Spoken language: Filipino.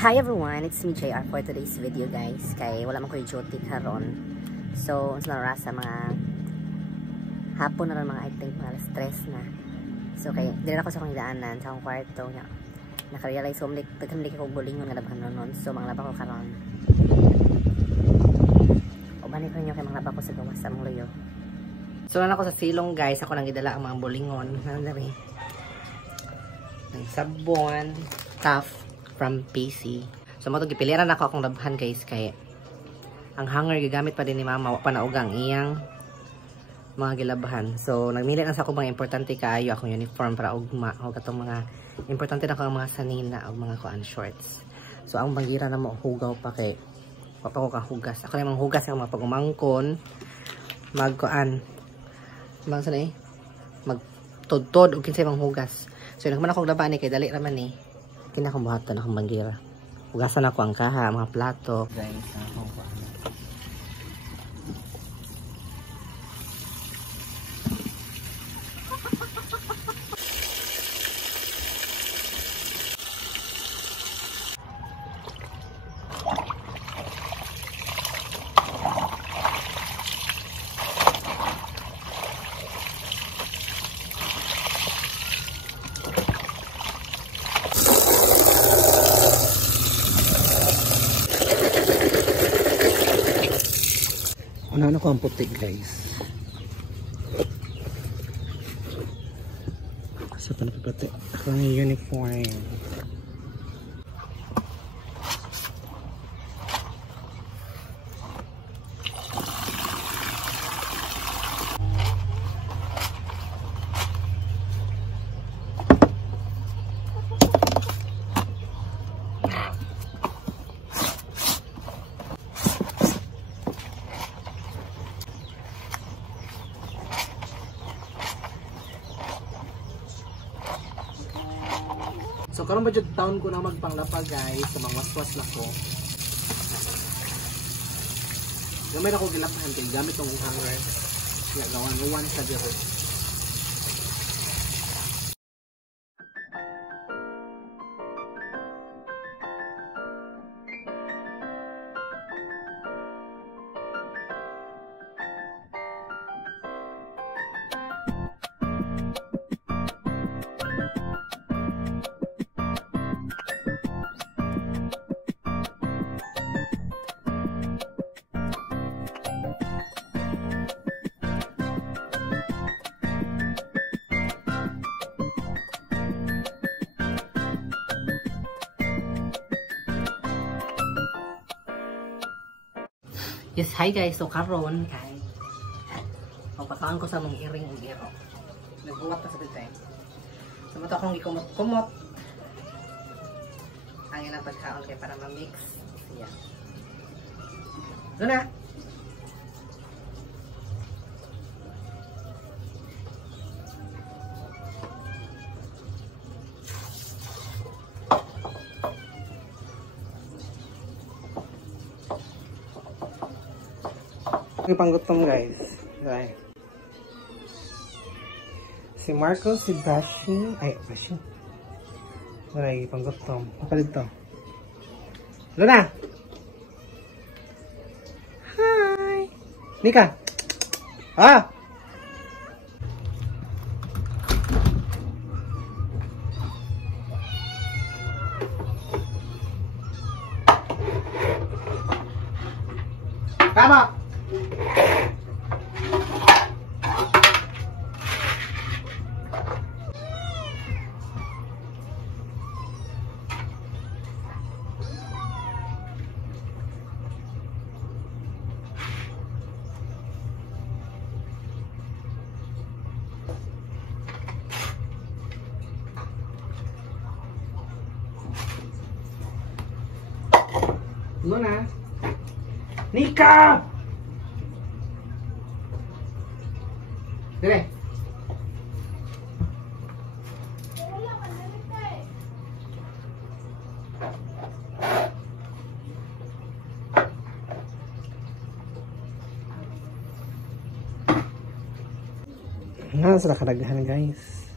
Hi everyone, it's me JR for today's video guys. Kay wala man ko duty karon. So, unsa na sa mga hapon na ron mga I think mga stress na. So kay dili ako sa akong daanan sa akong kwarto nya. Naka-realize ko daghan ko bulingon nga labhan nonon. So manglaba ko karon. Ubani ko nyo kay manglaba ko sa gawas sa mong luyo. So na ako sa silong guys, ako nang gidala ang mga bulingon. Nandari. Ng sabon, tough from PC. So mo to gipiliran ako akong labhan guys kay ang hanger gigamit pa din ni mama wa pa naugang iyang mga gilabhan. So nagmili lang sa ako mga importante kaayo akong uniform para ugma o katong mga importante na ko ang mga sanina o mga kuan shorts. So ang bangira na mo hugaw pa kay wa pa ko kahugas. Ako lang hugas ang mga pagumangkon magkuan mang sanay magtudtod og kinsay mang hugas. So nagman akong laban ni kay dali ra man ni kinakabuhatan akong bangira. Hugasan ako ang kaha, mga plato. Guys, ako pa. Ano ko ang puti guys. Sa panapipati ang uniform. So karon budget town ko na magpanglapa guys sa mga waswas na ko. Gamay na ko gilapahan kay gamit tong hanger. Nga gawan uwan sa diri. Yes, hi guys. So karon kay pagpakaan ko sa mong iring ug iro. Nagbuwat pa sa time. So mato akong gikumot-kumot. Ang ilang pagkaon kay para ma-mix. Yan. Luna. Panggutom guys. Right. Si Marco, si Bashi. Ay, Bashi. Right, panggutom. Kapalit to. Luna! Hi! Nika! Ah! Tama! Luna! Nika! Dire! Sila kadaghan guys.